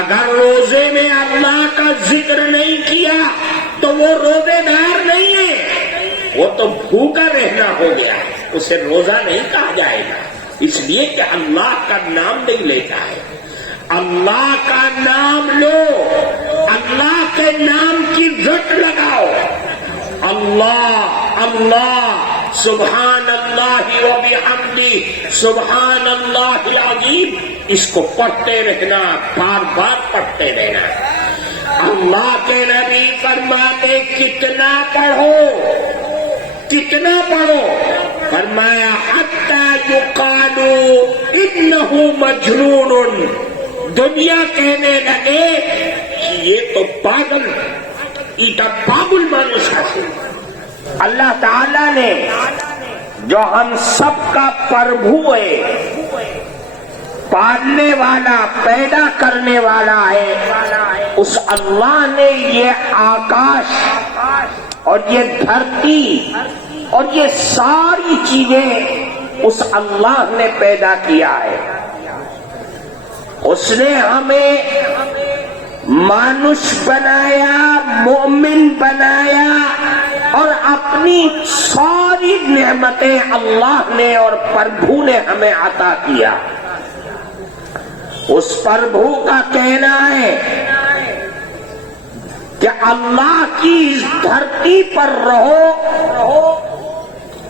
اگر روزے میں اللہ کا ذکر نہیں کیا تو وہ روزے دار نہیں ہے، وہ تو بھوکا رہنا ہو گیا، اسے روزہ نہیں کہا جائے گا، اس لیے کہ اللہ کا نام نہیں لیتا ہے۔ اللہ کا نام لو، اللہ کے نام کی رٹ لگاؤ، اللہ اللہ، سبحان اللہ و بحمدہ، سبحان اللہ العظیم، اس کو پڑھتے رہنا، بار بار پڑھتے رہنا۔ اللہ کے نبی فرماتے کتنا پڑھو، کتنا پڑھو؟ فرمایا حتی یقالو انہ مجنون، دنیا کہنے لگے کہ یہ تو پاگل، ایٹا پاگل مانوس ہے۔ اللہ تعالی نے جو ہم سب کا پربھو ہے، پالنے والا، پیدا کرنے والا ہے، اس اللہ نے یہ آکاش اور یہ دھرتی اور یہ ساری چیزیں اس اللہ نے پیدا کیا ہے۔ اس نے ہمیں مانوس بنایا، مومن بنایا، اور اپنی ساری نعمتیں اللہ نے اور پربھو نے ہمیں عطا کیا۔ اس پربھو کا کہنا ہے کہ اللہ کی اس دھرتی پر رہو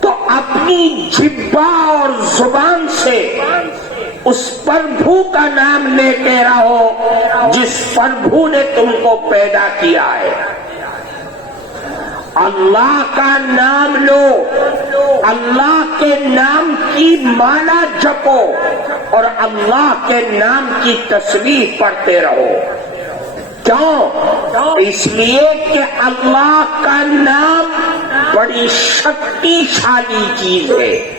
تو اپنی جبہ اور زبان سے اس پربھو کا نام لیتے رہو جس پربھو نے تم کو پیدا کیا ہے۔ اللہ کا نام لو، اللہ کے نام کی مالا جپو اور اللہ کے نام کی تسبیح پڑھتے رہو۔ کیوں؟ اس لیے کہ اللہ کا نام بڑی شکتی شالی چیز ہے۔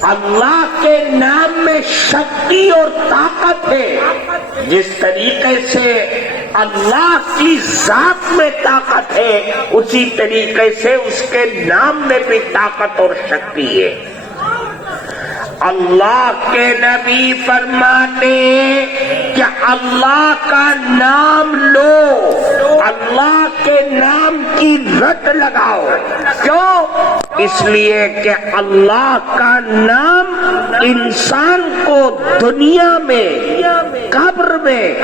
اللہ کے نام میں شکتی اور طاقت ہے۔ جس طریقے سے اللہ کی ذات میں طاقت ہے، اسی طریقے سے اس کے نام میں بھی طاقت اور شکتی ہے۔ اللہ کے نبی فرماتے کہ اللہ کا نام لو، اللہ کے نام کی رٹ لگاؤ۔ کیوں؟ اس لیے کہ اللہ کا نام انسان کو دنیا میں، قبر میں،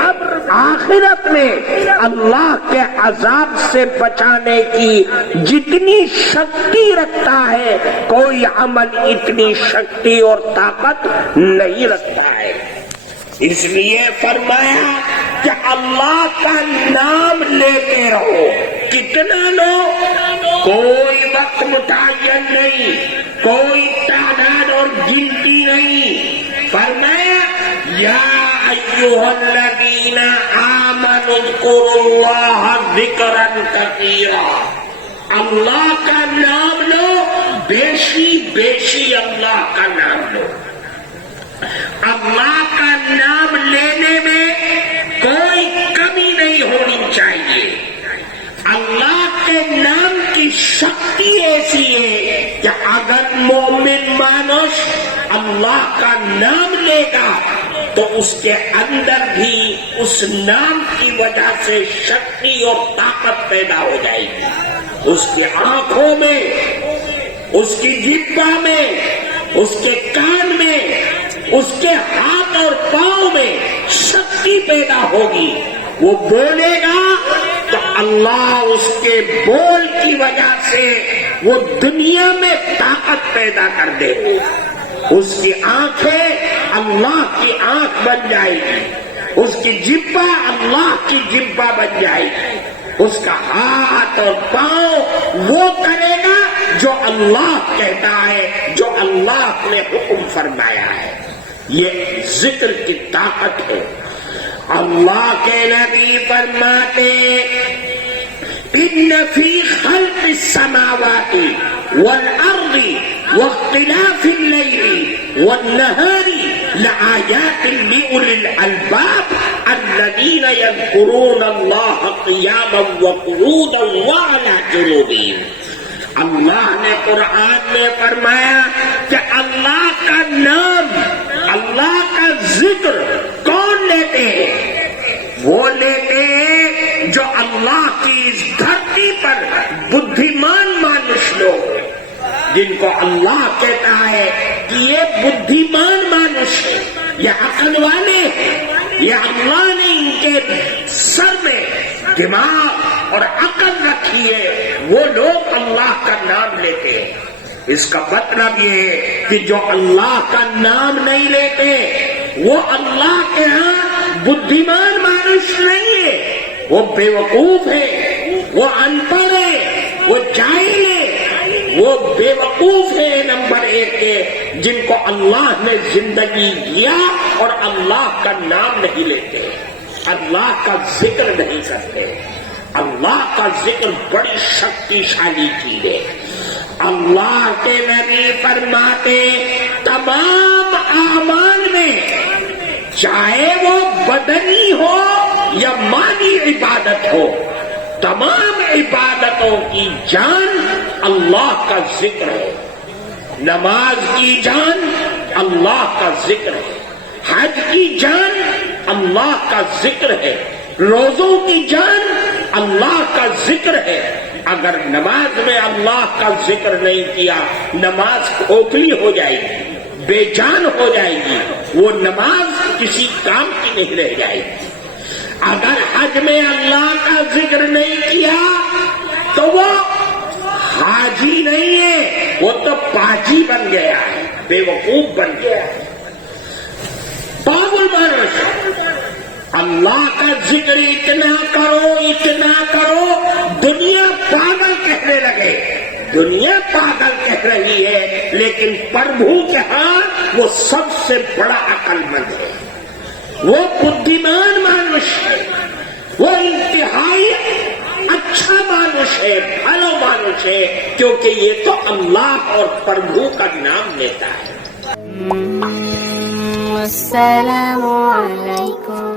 آخرت میں اللہ کے عذاب سے بچانے کی جتنی شکتی رکھتا ہے، کوئی عمل اتنی شکتی اور طاقت نہیں رکھتا ہے۔ اس لیے فرمایا کہ اللہ کا نام لیتے رہو۔ کتنا لو؟ کوئی وقت متعین نہیں، کوئی تعداد اور گنتی نہیں۔ فرمایا یا ایھا الذین آمنوا اذکروا اللہ ذکرا کثیرا، اللہ کا نام لو، بیشی بیشی اللہ کا نام لو۔ اللہ کا نام لینے میں کوئی کمی نہیں ہونی چاہیے۔ اللہ کے نام کی شکتی ایسی ہے کہ اگر مومن مانوس اللہ کا نام لے گا تو اس کے اندر بھی اس نام کی وجہ سے شکتی اور طاقت پیدا ہو جائے گی۔ اس کی آنکھوں میں، اس کی جبہ میں، اس کے کان میں، اس کے ہاتھ اور پاؤں میں شکتی پیدا ہوگی۔ وہ بولے گا تو اللہ اس کے بول کی وجہ سے وہ دنیا میں طاقت پیدا کر دے گی۔ اس کی آنکھیں اللہ کی آنکھ بن جائے گی، اس کی جبہ اللہ کی جبہ بن جائے گی، اس کا ہاتھ اور پاؤں وہ کرے گا جو اللہ کہتا ہے، جو اللہ نے حکم فرمایا ہے۔ یہ ذکر کی طاقت ہے۔ اللہ کے نبی فرماتے ان فی خلق السماوات والارض واختلاف اللیل والنہار لآیات لأولی الالباب الذین یذکرون اللہ قیاما وقعودا وعلی جنوبہم۔ اللہ نے قرآن میں فرمایا کہ اللہ کا نام، اللہ کا ذکر کون لیتے ہیں؟ وہ لیتے ہیں جو اللہ کی اس دھرتی پر بدھیمان مانوس لوگ ہیں، جن کو اللہ کہتا ہے کہ یہ بدھیمان مانوس ہے، یہ عقل والے ہیں، یہ اللہ نے ان کے سر میں دماغ اور عقل رکھی ہے، وہ لوگ اللہ کا نام لیتے ہیں۔ اس کا مطلب یہ ہے کہ جو اللہ کا نام نہیں لیتے وہ اللہ کے ہاں بدھیمان مانوس نہیں ہے، وہ بے وقوف ہے، وہ ان پڑھ ہے، وہ جاہل ہے، وہ بے وقوف ہے نمبر 1 کے، جن کو اللہ نے زندگی دیا اور اللہ کا نام نہیں لیتے، اللہ کا ذکر نہیں کرتے۔ اللہ کا ذکر بڑی شکتیشالی چیز ہے۔ اللہ کے نبی فرماتے تمام اعمال میں، چاہے وہ بدنی ہو یا مالی عبادت ہو، تمام عبادتوں کی جان اللہ کا ذکر ہے۔ نماز کی جان اللہ کا ذکر ہے، حج کی جان اللہ کا ذکر ہے، روزوں کی جان اللہ کا ذکر ہے۔ اگر نماز میں اللہ کا ذکر نہیں کیا، نماز کھوکھلی ہو جائے گی، بے جان ہو جائے گی، وہ نماز کسی کام کی نہیں رہ جائے گی۔ اگر حج میں اللہ کا ذکر نہیں کیا تو وہ حاجی نہیں ہے، وہ تو پاجی بن گیا ہے، بے وقوف بن گیا ہے، پاگل مانوس۔ اللہ کا ذکر اتنا کرو، دنیا پاگل کہنے لگے، دنیا پاگل کہہ رہی ہے، لیکن پربھو کے ہاں وہ سب سے بڑا عقل مند ہے، وہ بدھیمان مانوس ہے، وہ انتہائی اچھا مانوس ہے، بھلا مانوس ہے، کیونکہ یہ تو اللہ اور پربھو کا نام لیتا ہے۔ السلام علیکم۔